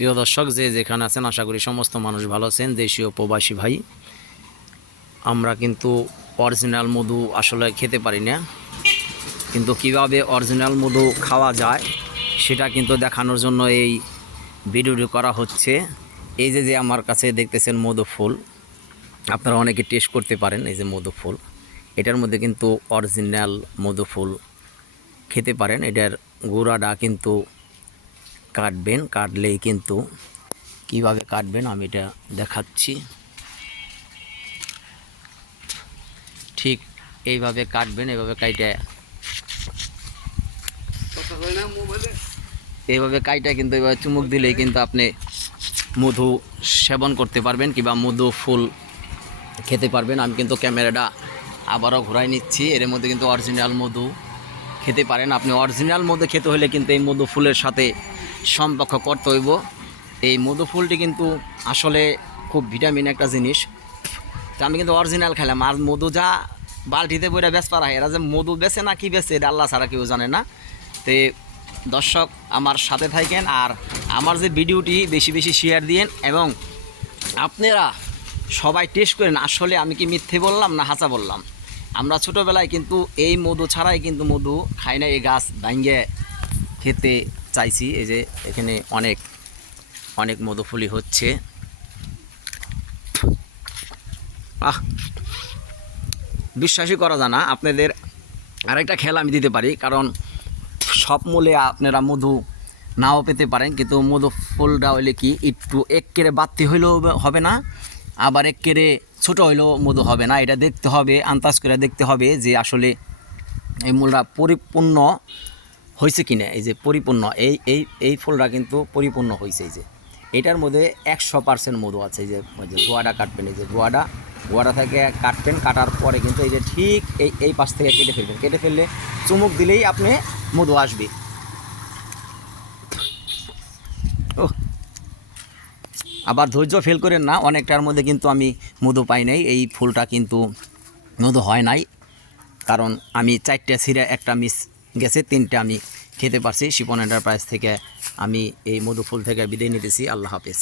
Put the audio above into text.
প্রিয় দর্শক, যে যেখানে আছেন আশা করি সমস্ত মানুষ ভালো আছেন। দেশীয় প্রবাসী ভাই, আমরা কিন্তু অরিজিনাল মধু আসলে খেতে পারি না, কিন্তু কিভাবে অরিজিনাল মধু খাওয়া যায় সেটা কিন্তু দেখানোর জন্য এই ভিডিওটি করা হচ্ছে। এই যে আমার কাছে দেখতেছেন মধু ফুল, আপনারা অনেকে টেস্ট করতে পারেন। এই যে মধু ফুল, এটার মধ্যে কিন্তু অরিজিনাল মধু ফুল খেতে পারেন। এটার গুঁড়াটা কিন্তু কাটবেন, কাটলেই কিন্তু কিভাবে কাটবেন আমি এটা দেখাচ্ছি। ঠিক এইভাবে কাটবেন, এইভাবে কাইটে কিন্তু এইভাবে চুমুক দিলেই কিন্তু আপনি মধু সেবন করতে পারবেন কিংবা মধু ফুল খেতে পারবেন। আমি কিন্তু ক্যামেরাটা আবারও ঘুরাই নিচ্ছি। এর মধ্যে কিন্তু অরিজিনাল মধু খেতে পারেন। আপনি অরিজিনাল মধু খেতে হলে কিন্তু এই মধু ফুলের সাথে সম্পর্ক করতে হইব। এই মধু ফুলটি কিন্তু আসলে খুব ভিটামিন একটা জিনিস। তো আমি কিন্তু অরিজিনাল খেলাম, আর মধু যা বালতিতে বইটা বেচ পারা, এরা যে মধু বেছে না কি বেছে এটা আল্লাহ ছাড়া কেউ জানে না। তো দর্শক আমার সাথে থাকেন, আর আমার যে ভিডিওটি বেশি বেশি শেয়ার দিয়েন, এবং আপনারা সবাই টেস্ট করেন। আসলে আমি কি মিথ্যে বললাম না হাঁচা বললাম? আমরা ছোটোবেলায় কিন্তু এই মধু ছাড়াই কিন্তু মধু খাই না, এই গাছ ভাঙ্গে খেতে চাইছি। এই যে এখানে অনেক অনেক মধু ফুলি হচ্ছে। বিশ্বাসই করা যায় না। আপনাদের আরেকটা খেলা আমি দিতে পারি, কারণ সব মূলে আপনারা মধু নাও পেতে পারেন, কিন্তু মধু ফুলটা হইলে কি একটু এক কেড়ে বাড়তি হইলেও হবে না, আবার এক কেড়ে ছোটো হইলেও মধু হবে না। এটা দেখতে হবে, আন্দাজ করে দেখতে হবে যে আসলে এই মূলটা পরিপূর্ণ হয়েছে কি না। এই যে পরিপূর্ণ, এই এই এই ফুলটা কিন্তু পরিপূর্ণ হয়েছে। এই যে এটার মধ্যে 100% মধু আছে। এই যে গোয়াটা কাটবেন, এই যে গোয়াটা থেকে কাটবেন, কাটার পরে কিন্তু এই যে ঠিক এই পাশ থেকে কেটে ফেলবেন। কেটে ফেললে চুমুক দিলেই আপনি মধু আসবে। ও আবার ধৈর্য ফেল করেন না, অনেকটার মধ্যে কিন্তু আমি মধু পাই নাই। এই ফুলটা কিন্তু মধু হয় নাই, কারণ আমি 4টে ছিঁড়ে একটা মিস গেছে, 3টে আমি খেতে পারছি। শিপন এন্টারপ্রাইজ থেকে আমি এই মধু ফুল থেকে বিদায় নিতেছি। আল্লাহ হাফেজ।